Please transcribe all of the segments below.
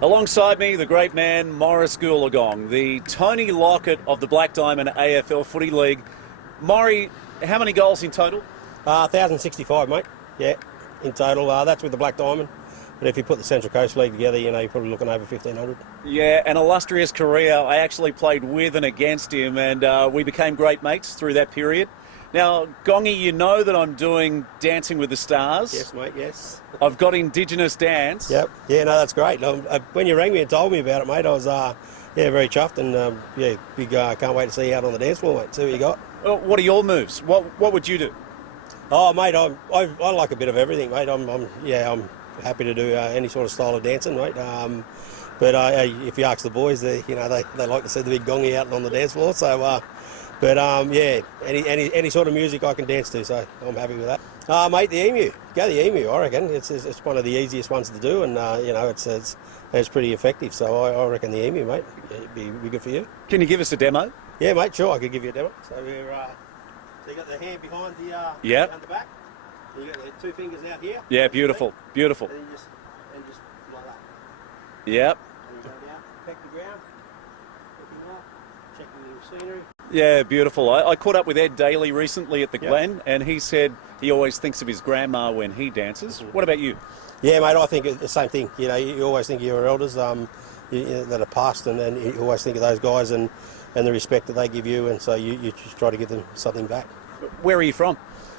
Alongside me, the great man, Maurice Goolagong, the Tony Lockett of the Black Diamond AFL Footy League. Maury, how many goals in total? 1,065, mate. Yeah, in total. That's with the Black Diamond. But if you put the Central Coast League together, you know, you're probably looking over 1,500. Yeah, an illustrious career. I actually played with and against him, and we became great mates through that period. Now, Gongy, you know that I'm doing Dancing with the Stars. Yes, mate, yes. I've got Indigenous dance. Yep. Yeah, no, that's great. When you rang me and told me about it, mate, I was very chuffed and big. Can't wait to see you out on the dance floor, mate. See what you got. Well, what are your moves? What would you do? Oh, mate, I like a bit of everything, mate. I'm happy to do any sort of style of dancing, mate. But if you ask the boys, they like to see the big gongy out on the dance floor. So, any sort of music I can dance to, so I'm happy with that. Mate, the emu. Go the emu, I reckon. It's one of the easiest ones to do, and it's pretty effective. So I reckon the emu, mate, it'd be good for you. Can you give us a demo? Yeah, mate, sure, I could give you a demo. So so you got the hand behind the Yep. the back. You got the two fingers out here. Yeah, beautiful, beautiful. And just like that. Yep. And you go down, peck the ground, looking up, checking the scenery. Yeah, beautiful. I caught up with Ed Daly recently at the Glen, and he said he always thinks of his grandma when he dances. What about you? Yeah, mate, I think the same thing. You know, you always think of your elders that are past, and you always think of those guys and the respect that they give you, and so you just try to give them something back. Where are you from?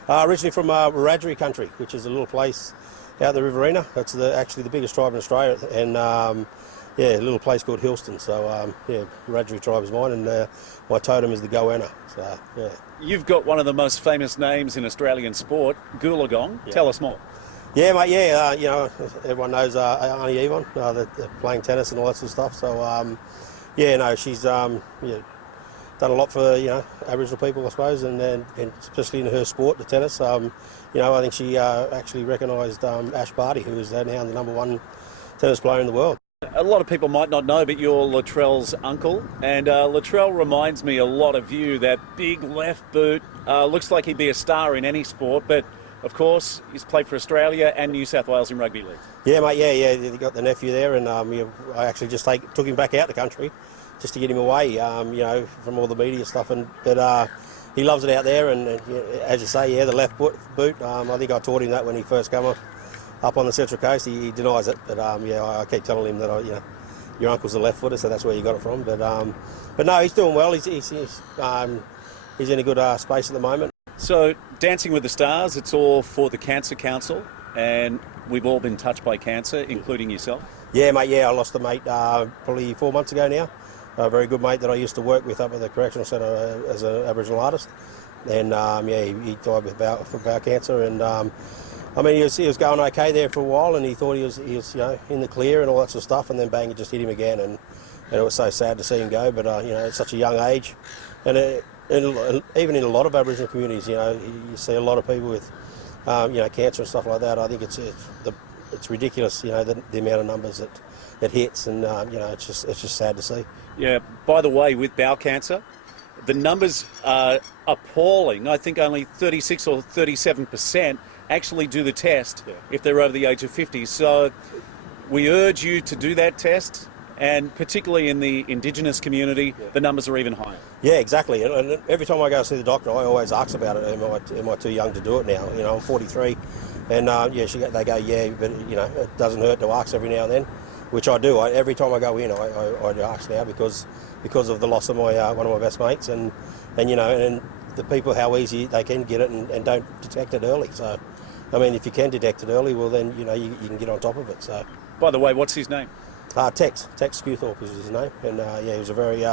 Originally from Wiradjuri country, which is a little place out in the Riverina. It's actually the biggest tribe in Australia, and a little place called Hillston. So Wiradjuri tribe is mine, and my totem is the goanna. So yeah. You've got one of the most famous names in Australian sport, Goolagong. Yeah. Tell us more. Yeah, mate. Yeah, everyone knows Auntie Yvonne, they're playing tennis and all that sort of stuff. So she's done a lot for Aboriginal people, I suppose, and especially in her sport, the tennis. I think she actually recognised Ash Barty, who is now the #1 tennis player in the world. A lot of people might not know, but you're Luttrell's uncle, and Luttrell reminds me a lot of you. That big left boot, looks like he'd be a star in any sport, but of course he's played for Australia and New South Wales in rugby league. Yeah, mate. Yeah. You got the nephew there, and I actually just took him back out the country, just to get him away, from all the media stuff. But he loves it out there, and as you say, the left boot. I think I taught him that when he first came up on the Central Coast. He denies it, but I keep telling him that your uncle's a left footer, so that's where you got it from. But no, he's doing well. He's in a good space at the moment. So, Dancing with the Stars, it's all for the Cancer Council, and we've all been touched by cancer, including yourself. Yeah, mate. Yeah, I lost a mate probably 4 months ago now. A very good mate that I used to work with up at the correctional centre as an Aboriginal artist, and he died with bowel cancer, and he was going okay there for a while, and he thought he was in the clear and all that sort of stuff, and then bang, it just hit him again, and it was so sad to see him go. But at such a young age, and even in a lot of Aboriginal communities, you see a lot of people with cancer and stuff like that. I think it's ridiculous, the amount of numbers that hits, and it's just sad to see. Yeah. By the way, with bowel cancer, the numbers are appalling. I think only 36 or 37% actually do the test if they're over the age of 50. So we urge you to do that test, and particularly in the Indigenous community, the numbers are even higher. Yeah, exactly. And every time I go see the doctor, I always ask about it. Am I too young to do it now? I'm 43, and they go, but it doesn't hurt to ask every now and then, which I do. Every time I go in, I ask now because of the loss of my one of my best mates, and the people, how easy they can get it and don't detect it early. So, if you can detect it early, well then you can get on top of it. So, by the way, what's his name? Tex Skuthorpe is his name, and he was a very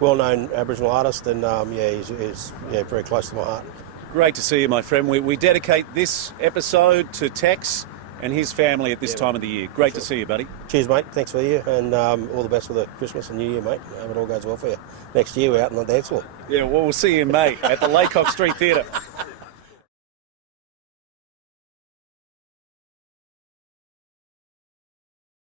well-known Aboriginal artist, and he's very close to my heart. Great to see you, my friend. We dedicate this episode to Tex and his family at this time of the year. Great to see you, buddy. Cheers, mate. Thanks for you, and all the best for the Christmas and New Year, mate. I hope it all goes well for you. Next year, we're out on the dance floor. Yeah, well, we'll see you in May at the Laycock Street Theatre.